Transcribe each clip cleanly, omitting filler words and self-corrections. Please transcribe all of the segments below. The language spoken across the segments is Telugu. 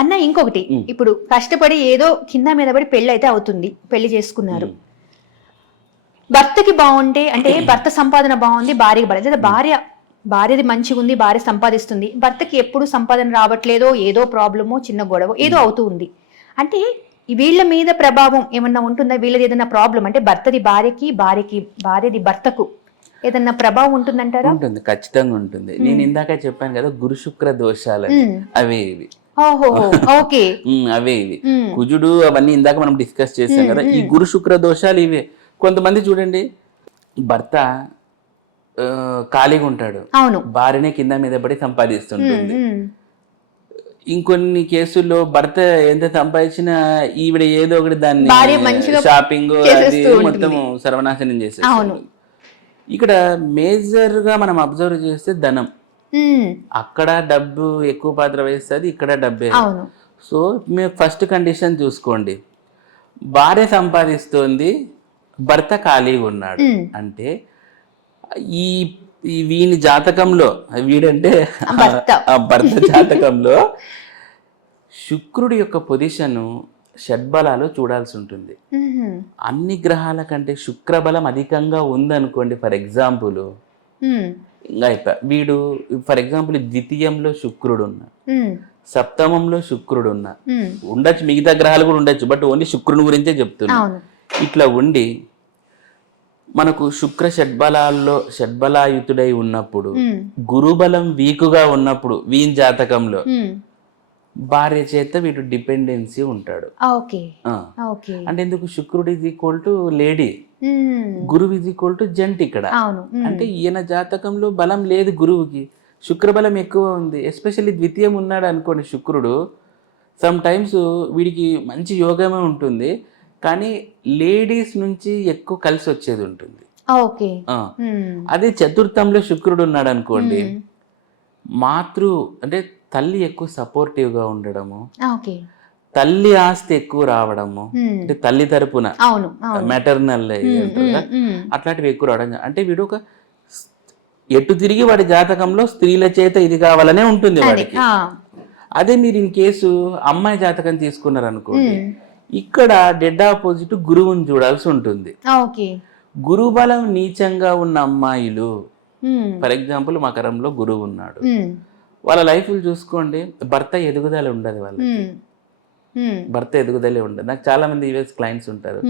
అన్న ఇంకొకటి, ఇప్పుడు కష్టపడి ఏదో కింద మీద పడి పెళ్లి అయితే అవుతుంది, పెళ్లి చేసుకున్నారు. భర్తకి బాగుంటే అంటే భర్త సంపాదన బాగుంది, భార్యకి బాగా, లేదా భార్యది మంచిగా ఉంది, భార్య సంపాదిస్తుంది, భర్తకి ఎప్పుడు సంపాదన రావట్లేదో, ఏదో ప్రాబ్లమో, చిన్న గొడవ ఏదో అవుతూ ఉంది అంటే వీళ్ళ మీద ప్రభావం ఏమన్నా ఉంటుందా? వీళ్ళది ఏదైనా ప్రాబ్లం అంటే భర్తది భార్యకి, భార్యది భర్తకు ఏదన్నా ప్రభావం ఉంటుందంటారా? ఉంటుంది, ఖచ్చితంగా ఉంటుంది. నేను ఇందాక చెప్పాను కదా గురు శుక్ర దోషాలు అవే ఇవి. ఓకే. అవే ఇవి కుజుడు అవన్నీ ఇందాక మనం డిస్కస్ చేసాం కదా. ఈ గురు శుక్ర దోషాలు ఇవే. కొంతమంది చూడండి, భర్త ఖాళీగా ఉంటాడు, భార్యనే కింద మీద పడి సంపాదిస్తుంటుంది. ఇంకొన్ని కేసుల్లో భర్త ఎంత సంపాదించినా ఈవిడ ఏదో ఒకటి దాన్ని షాపింగ్ అది మొత్తం సర్వనాశనం చేసేస్తుంది. ఇక్కడ మేజర్ గా మనం అబ్జర్వ్ చేస్తే ధనం, అక్కడ డబ్బు ఎక్కువ పాత్ర వహిస్తుంది, ఇక్కడ డబ్బే. సో మీరు ఫస్ట్ కండిషన్ చూసుకోండి, భార్య సంపాదిస్తోంది, భర్త ఖాళీగా ఉన్నాడు అంటే ఈ వీని జాతకంలో, వీడంటే ఆ భర్త జాతకంలో శుక్రుడి యొక్క పొజిషన్ షడ్బలాలు చూడాల్సి ఉంటుంది. అన్ని గ్రహాల కంటే శుక్రబలం అధికంగా ఉందనుకోండి, ఫర్ ఎగ్జాంపుల్ ఇంకా వీడు ఫర్ ఎగ్జాంపుల్ ద్వితీయంలో శుక్రుడు ఉన్నా, సప్తమంలో శుక్రుడు ఉన్నా, ఉండొచ్చు మిగతా గ్రహాలు కూడా ఉండొచ్చు, బట్ ఓన్లీ శుక్రుని గురించే చెప్తున్నా. ఇట్లా ఉండి మనకు శుక్ర షడ్బలాయుతుడై ఉన్నప్పుడు, గురుబలం వీకుగా ఉన్నప్పుడు వీని జాతకంలో భార్య చేత వీడు డిపెండెన్సీ ఉంటాడు. అంటే ఎందుకు శుక్రుడు ఈజ్ ఈక్వల్ టు లేడీ, గురువు ఈజ్ ఈక్వల్ టు జెంట్ ఇక్కడ. అంటే ఈయన జాతకంలో బలం లేదు గురువుకి, శుక్రబలం ఎక్కువ ఉంది. ఎస్పెషల్లీ ద్వితీయం ఉన్నాడు అనుకోండి శుక్రుడు, సమ్ టైమ్స్ వీడికి మంచి యోగమే ఉంటుంది, కానీ లేడీస్ నుంచి ఎక్కువ కలిసి వచ్చేది ఉంటుంది. అదే చతుర్థంలో శుక్రుడు ఉన్నాడు అనుకోండి, అంటే తల్లి ఎక్కువ సపోర్టివ్ గా ఉండడము, తల్లి ఆస్తి ఎక్కువ రావడము, అంటే తల్లి తరపున మెటర్నల్ అట్లాంటివి ఎక్కువ రావడం. అంటే వీడు ఒక ఎటు తిరిగి వాడి జాతకంలో స్త్రీల చేత ఇది కావాలనే ఉంటుంది వాడికి. అదే మీరు ఇన్ కేసు అమ్మాయి జాతకం తీసుకున్నారు అనుకోండి, ఇక్కడ డెడ్ ఆపోజిట్ గురువుని చూడాల్సి ఉంటుంది. గురు బలం నీచంగా ఉన్న అమ్మాయిలు, ఫర్ ఎగ్జాంపుల్ మకరంలో గురువు ఉన్నాడు, వాళ్ళ లైఫ్ చూసుకోండి, భర్త ఎదుగుదల ఉండదు వాళ్ళకి, భర్త ఎదుగుదలే ఉండదు. నాకు చాలా మంది యూఎస్ క్లయింట్స్ ఉంటారు,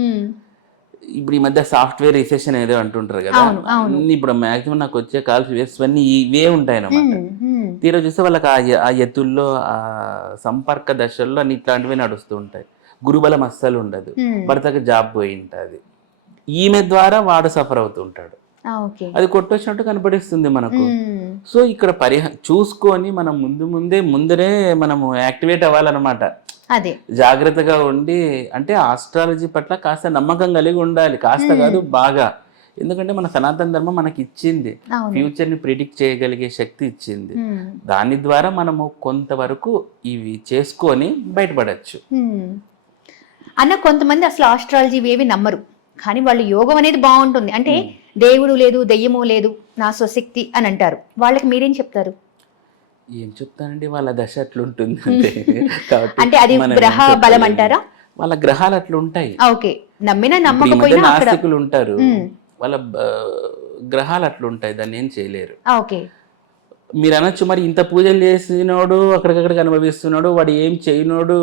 ఇప్పుడు ఈ మధ్య సాఫ్ట్వేర్ రిసెషన్ ఏదో అంటుంటారు కదా, ఇప్పుడు మాక్సిమం నాకు వచ్చే కాల్స్ యూఎస్ అన్ని ఇవే ఉంటాయి అన్నమాట. తీరా చూస్తే వాళ్ళకి ఆ ఎత్తుల్లో ఆ సంపర్క దశల్లో అన్ని ఇట్లాంటివి నడుస్తూ ఉంటాయి. గురుబలం అస్సలు ఉండదు, భర్తకు జాబ్ పోయి ఉంటుంది, ఈమె ద్వారా వాడు సఫర్ అవుతుంటాడు. అది కొట్టొచ్చినట్టు కనపడిస్తుంది మనకు. సో ఇక్కడ చూసుకొని మనం ముందరే మనము యాక్టివేట్ అవ్వాలన్నమాట. జాగ్రత్తగా ఉండి, అంటే ఆస్ట్రాలజీ పట్ల కాస్త నమ్మకం కలిగి ఉండాలి, కాస్త కాదు బాగా. ఎందుకంటే మన సనాతన ధర్మం మనకి ఇచ్చింది, ఫ్యూచర్ ని ప్రిడిక్ట్ చేయగలిగే శక్తి ఇచ్చింది. దాని ద్వారా మనము కొంతవరకు ఇవి చేసుకొని బయటపడచ్చు. అన్న కొంతమంది అసలు ఆస్ట్రాలజీ ఏవి నమ్మరు, కానీ వాళ్ళు యోగం అనేది బాగుంటుంది, అంటే దేవుడు లేదు, దెయ్యము లేదు, నా స్వశక్తి అని అంటారు. వాళ్ళకి మీరేం చెప్తారు? ఏం చెప్తానండి, వాళ్ళ దశ అట్లుంటుంది అంటే అది గ్రహ బలం అంటారా? వాళ్ళ గ్రహాలు అట్లా ఉంటాయి. నమ్మినా నమ్మకపోయినా నాస్తికులు ఉంటారు, వాళ్ళ గ్రహాలు అట్లుంటాయి, దాన్ని ఏం చేయలేరు. మీరు అనొచ్చు, మరి ఇంత పూజలు చేసినోడు అక్కడికక్కడికి అనుభవిస్తున్నాడు, వాడు ఏం చేయనోడు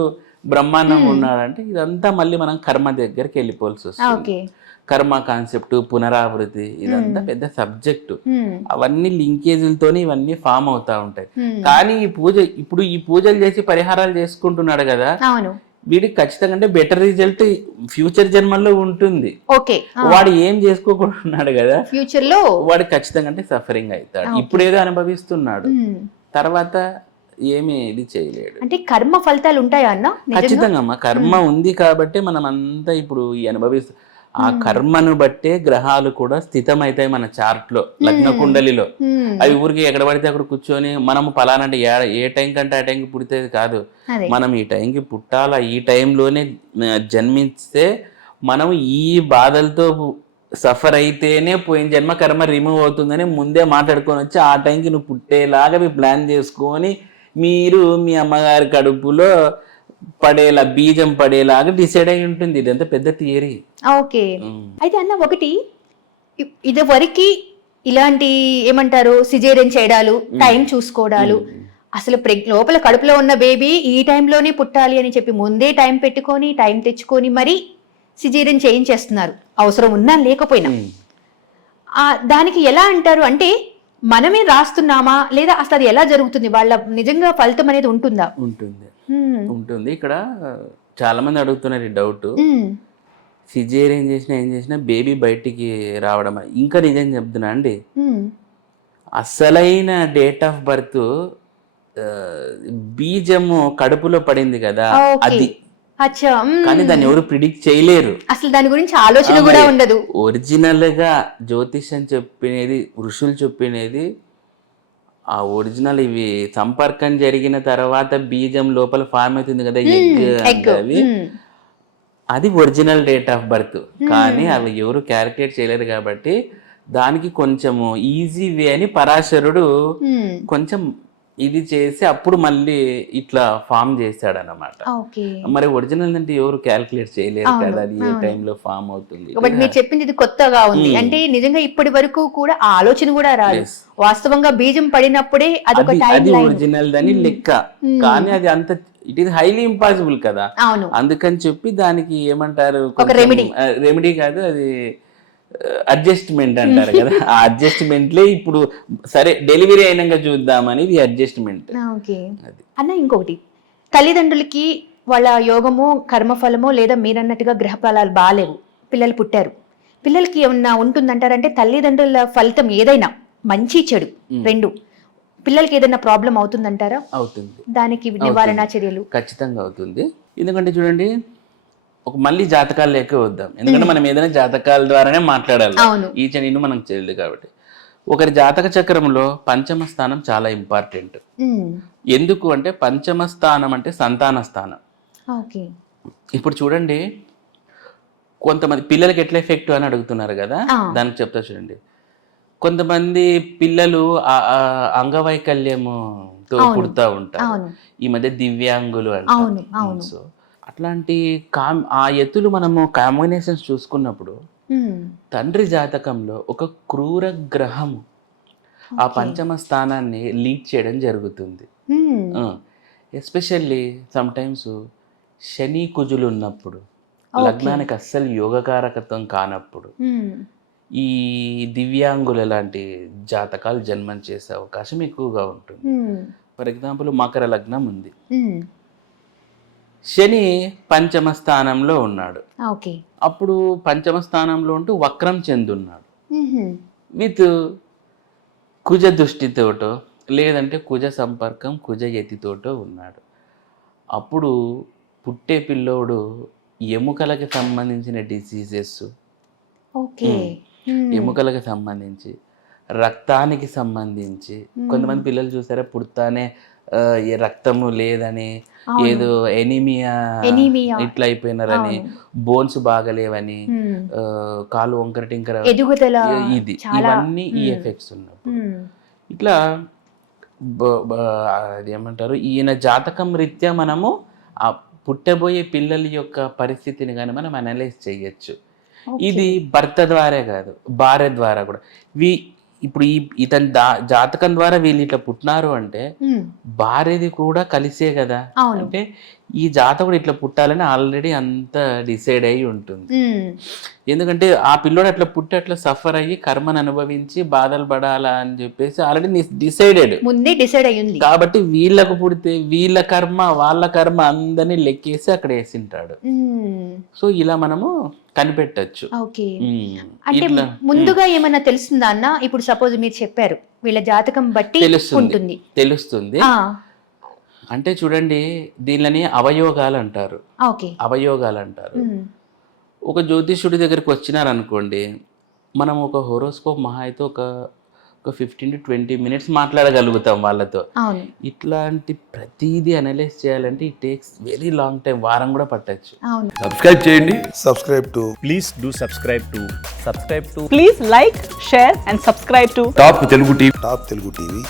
బ్రహ్మాండంగా ఉన్నాడంటే, ఇదంతా మళ్ళీ మనం కర్మ దగ్గరికి వెళ్ళిపోవాల్సి వస్తుంది. కర్మ కాన్సెప్ట్, పునరావృతి, ఇదంతా పెద్ద సబ్జెక్టు. అవన్నీ లింకేజీలతోనే ఇవన్నీ ఫామ్ అవుతా ఉంటాయి. కానీ ఈ పూజలు చేసి పరిహారాలు చేసుకుంటున్నాడు కదా, వీడికి ఖచ్చితంగా అంటే బెటర్ రిజల్ట్ ఫ్యూచర్ జన్మల్లో ఉంటుంది. వాడు ఏం చేసుకోకుంటున్నాడు కదా, ఫ్యూచర్ లో వాడు ఖచ్చితంగా అంటే సఫరింగ్ అవుతాడు. ఇప్పుడు ఏదో అనుభవిస్తున్నాడు, తర్వాత ఏమి ఇది చేయలేడు. అంటే కర్మ ఫలితాలు ఉంటాయా అన్న? ఖచ్చితంగా అమ్మా, కర్మ ఉంది కాబట్టి మనం అంతా ఇప్పుడు అనుభవిస్తాం. ఆ కర్మను బట్టే గ్రహాలు కూడా స్థితమైతాయి మన చార్ట్ లో, లగ్న కుండలిలో. అవి ఊరికి ఎక్కడ పడితే అక్కడ కూర్చొని మనము పలానా ఏ టైం కంటే ఆ టైంకి పుడితేది కాదు, మనం ఈ టైంకి పుట్టాలా, ఈ టైంలోనే జన్మిస్తే మనం ఈ బాధలతో సఫర్ అయితేనే పోయిన జన్మ కర్మ రిమూవ్ అవుతుందని ముందే మాట్లాడుకొని వచ్చి ఆ టైంకి నువ్వు పుట్టేలాగా ప్లాన్ చేసుకొని మీరు మీ అమ్మగారి కడుపులో పడేలా బీజం పడేలాగా డిసైడ్ అయి ఉంటుంది. ఇదంతా పెద్ద థియరీ. ఓకే. అయితే అన్న ఒకటి ఇది వరకు ఇలాంటి ఏమంటారు సిజేరియన్ చేయడాలు, టైం చూసుకోవడాలు, అసలు లోపల కడుపులో ఉన్న బేబీ ఈ టైంలోనే పుట్టాలి అని చెప్పి ముందే టైం పెట్టుకొని టైం తెచ్చుకొని మరి సిజేరియన్ చేయించేస్తున్నారు, అవసరం ఉన్నా లేకపోయినా. దానికి ఎలా అంటారు అంటే మనమే రాస్తున్నామా లేదా అసలు అది ఎలా జరుగుతుంది, వాళ్ళ నిజంగా ఫలితం అనేది ఉంటుందా? ఉంటుంది. ఇక్కడ చాలా మంది అడుగుతున్నారు ఈ డౌట్. సిజేరియన్ చేసినా ఏం చేసినా బేబీ బయటికి రావడం. ఇంకా నిజం చెప్తున్నా అండి, అసలైన డేట్ ఆఫ్ బర్త్ బీజము కడుపులో పడింది కదా అది. కానీ దాన్ని ఎవరు ప్రిడిక్ట్ చేయలేరు, అసలు దాని గురించి ఆలోచన కూడా ఉండదు. ఒరిజినల్ గా జ్యోతిష్యం చెప్పినది, ఋషులు చెప్పినది ఆ ఒరిజినల్. ఇవి సంపర్కం జరిగిన తర్వాత బీజం లోపల ఫామ్ అవుతుంది కదా, ఎగ్, అవి అది ఒరిజినల్ డేట్ ఆఫ్ బర్త్. కానీ అవి ఎవరు క్యాలిక్యులేట్ చేయలేరు కాబట్టి దానికి కొంచెము ఈజీ వే అని పరాశరుడు కొంచెం ఇది చేసి అప్పుడు మళ్ళీ ఇట్లా ఫామ్ చేశాడు అన్నమాట. మరి ఒరిజినల్ అంటే ఎవరు క్యాలిక్యులేట్ చేయలేరు కదా, అది ఏ టైంలో ఫామ్ అవుతుంది. బట్ మీరు చెప్పింది ఇది కొత్తగా ఉంది, అంటే నిజంగా ఇప్పటి వరకు కూడా ఆ ఆలోచన కూడా రాదు. వాస్తవంగా బీజం పడినప్పుడే అది ఒరిజినల్ అని లెక్క. కానీ అది అంత ఇట్ ఈస్ హైలీ ఇంపాసిబుల్ కదా. అందుకని చెప్పి దానికి ఏమంటారు, రెమెడీ కాదు అది అడ్జస్ట్మెంట్ అంటారు కదా. ఆ అడ్జస్ట్మెంట్లే ఇప్పుడు సరే డెలివరీ అయినాక చూద్దామని ఇది అడ్జస్ట్మెంట్. అన్న ఇంకొకటి, తల్లిదండ్రులకి వాళ్ళ యోగమో కర్మఫలమో లేదా మీరన్నట్టుగా గ్రహ ఫలాలు బాగాలేవు, పిల్లలు పుట్టారు, పిల్లలకి ఏమన్నా ఉంటుందంటారంటే తల్లిదండ్రుల ఫలితం ఏదైనా మంచి చెడు రెండు, పిల్లలకి ఏదైనా ప్రాబ్లం అవుతుందంటారా? అవుతుంది. దానికి నివారణ చర్యలు ఖచ్చితంగా అవుతుంది. ఎందుకంటే చూడండి, ఒక మళ్ళీ జాతకాలు లేక వద్దాం, ఎందుకంటే మనం ఏదైనా జాతకాల ద్వారానే మాట్లాడాలి, ఈచ్ అండ్ ఇన్ మనకు తెలియదు కాబట్టి. ఒకరి జాతక చక్రంలో పంచమ స్థానం చాలా ఇంపార్టెంట్. ఎందుకు అంటే పంచమ స్థానం అంటే సంతాన స్థానం. ఇప్పుడు చూడండి, కొంతమంది పిల్లలకి ఎట్లా ఎఫెక్ట్ అని అడుగుతున్నారు కదా, దానికి చెప్తా చూడండి. కొంతమంది పిల్లలు అంగవైకల్యముతో పుడతా ఉంటారు, ఈ మధ్య దివ్యాంగులు అంటారు. సో అట్లాంటి ఆ ఎత్తులు మనము కాంబినేషన్స్ చూసుకున్నప్పుడు తండ్రి జాతకంలో ఒక క్రూర గ్రహం ఆ పంచమ స్థానాన్ని లీడ్ చేయడం జరుగుతుంది. ఎస్పెషల్లీ సమ్ టైమ్స్ శని కుజులు ఉన్నప్పుడు, లగ్నానికి అస్సలు యోగకారకత్వం కానప్పుడు ఈ దివ్యాంగుల లాంటి జాతకాలు జన్మం చేసే అవకాశం ఎక్కువగా ఉంటుంది. ఫర్ ఎగ్జాంపుల్ మకర లగ్నం ఉంది, శని పంచమ స్థానంలో ఉన్నాడు, అప్పుడు పంచమ స్థానంలో ఉంటూ వక్రం చెందున్నాడు, విత్ కుజ దృష్టితోటో లేదంటే కుజ సంపర్కం కుజ యతితోటో ఉన్నాడు. అప్పుడు పుట్టే పిల్లోడు ఎముకలకి సంబంధించిన డిసీజెస్, ఎముకలకు సంబంధించి రక్తానికి సంబంధించి, కొంతమంది పిల్లలు చూసారా పుడతానే రక్తము లేదని, ఏదో ఎనీమియా ఇట్లా అయిపోయినారని, బోన్స్ బాగలేవని, కాలు వంకర టింకర, ఇది ఇవన్నీ ఈ ఎఫెక్ట్స్ ఉన్నప్పుడు ఇట్లా ఏమంటారు, ఈయన జాతకం రీత్యా మనము ఆ పుట్టబోయే పిల్లల యొక్క పరిస్థితిని కానీ మనం అనలైజ్ చేయొచ్చు. ఇది భర్త ద్వారా కాదు, భార్య ద్వారా కూడా. ఇప్పుడు ఇతని జాతకం ద్వారా వీళ్ళు ఇట్లా పుట్టినారు అంటే భార్యది కూడా కలిసే కదా. అంటే ఈ జాతకుడు ఇట్లా పుట్టాలని ఆల్రెడీ అంత డిసైడ్ అయ్యి ఉంటుంది. ఎందుకంటే ఆ పిల్లోడు అట్లా పుట్టి అట్లా సఫర్ అయ్యి కర్మను అనుభవించి బాధలు పడాలా అని చెప్పేసి ఆల్రెడీ డిసైడెడ్, ముందే డిసైడ్ అయ్యింది. కాబట్టి వీళ్ళకు పుడితే వీళ్ళ కర్మ వాళ్ళ కర్మ అందరినీ లెక్కేసి అక్కడ వేసింటాడు. సో ఇలా మనము కనిపెట్టచ్చు. అంటే ముందుగా ఏమన్నా తెలుస్తుందా అన్న? ఇప్పుడు సపోజ్ మీరు చెప్పారు వీళ్ళ జాతకం బట్టి తెలుస్తుంది. అంటే చూడండి, దీనిని అవయోగాలు అంటారు. అవయోగాలు అంటారు. ఒక జ్యోతిష్యుడి దగ్గరికి వచ్చినారనుకోండి, మనం ఒక హోరోస్కోప్ మహా అయితే ఒక 15 to 20 minutes మాట్లాడగలుగుతాం వాళ్ళతో. ఇట్లాంటి ప్రతిదీ అనలైజ్ చేయాలంటే it takes very long time, వారం కూడా పట్టచ్చు. సబ్స్క్రైబ్ చేయండి. Please do subscribe to please like, share and subscribe to top Telugu TV. Top Telugu TV.